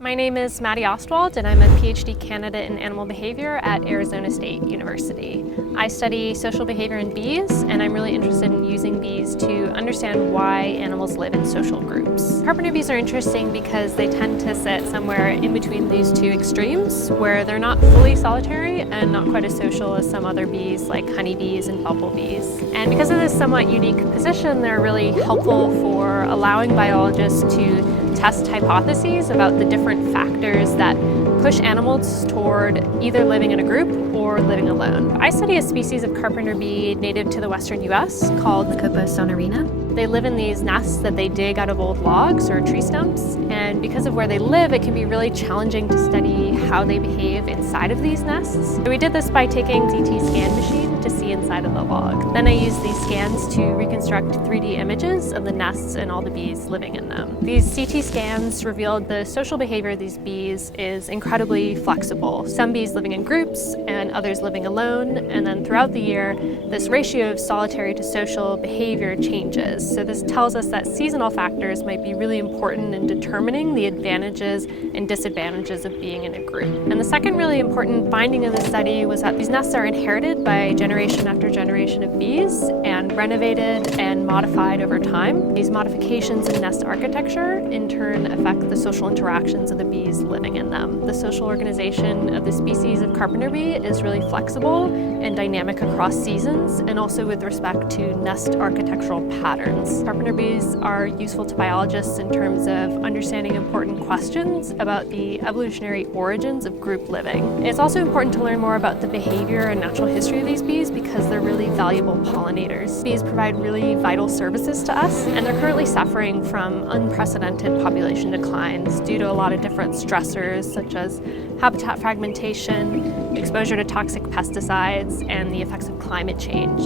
My name is Maddie Ostwald, and I'm a PhD candidate in animal behavior at Arizona State University. I study social behavior in bees, and I'm really interested in using bees to understand why animals live in social groups. Carpenter bees are interesting because they tend to sit somewhere in between these two extremes, where they're not fully solitary and not quite as social as some other bees like honeybees and bumblebees. And because of this somewhat unique position, they're really helpful for allowing biologists to test hypotheses about the different factors that push animals toward either living in a group or living alone. I study a species of carpenter bee native to the western US called sonorina. They live in these nests that they dig out of old logs or tree stumps, and because of where they live, it can be really challenging to study how they behave inside of these nests. So we did this by taking a CT scan machine to see inside of the log. Then I used these scans to reconstruct 3D images of the nests and all the bees living in them. These CT scans revealed the social behavior of these bees is incredibly flexible. Some bees living in groups and others living alone, and then throughout the year, this ratio of solitary to social behavior changes. So this tells us that seasonal factors might be really important in determining the advantages and disadvantages of being in a group. And the second really important finding of the study was that these nests are inherited by generation after generation of bees and renovated and modified over time. These modifications in nest architecture in turn affect the social interactions of the bees living in them. The social organization of the species of carpenter bee is really flexible and dynamic across seasons, and also with respect to nest architectural patterns. Carpenter bees are useful to biologists in terms of understanding important questions about the evolutionary origins of group living. It's also important to learn more about the behavior and natural history of these bees because they're really valuable pollinators. Bees provide really vital services to us, and they're currently suffering from unprecedented population declines due to a lot of different stressors such as habitat fragmentation, exposure to toxic pesticides, and the effects of climate change.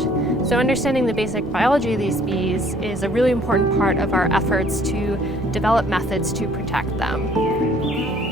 So understanding the basic biology of these bees is a really important part of our efforts to develop methods to protect them.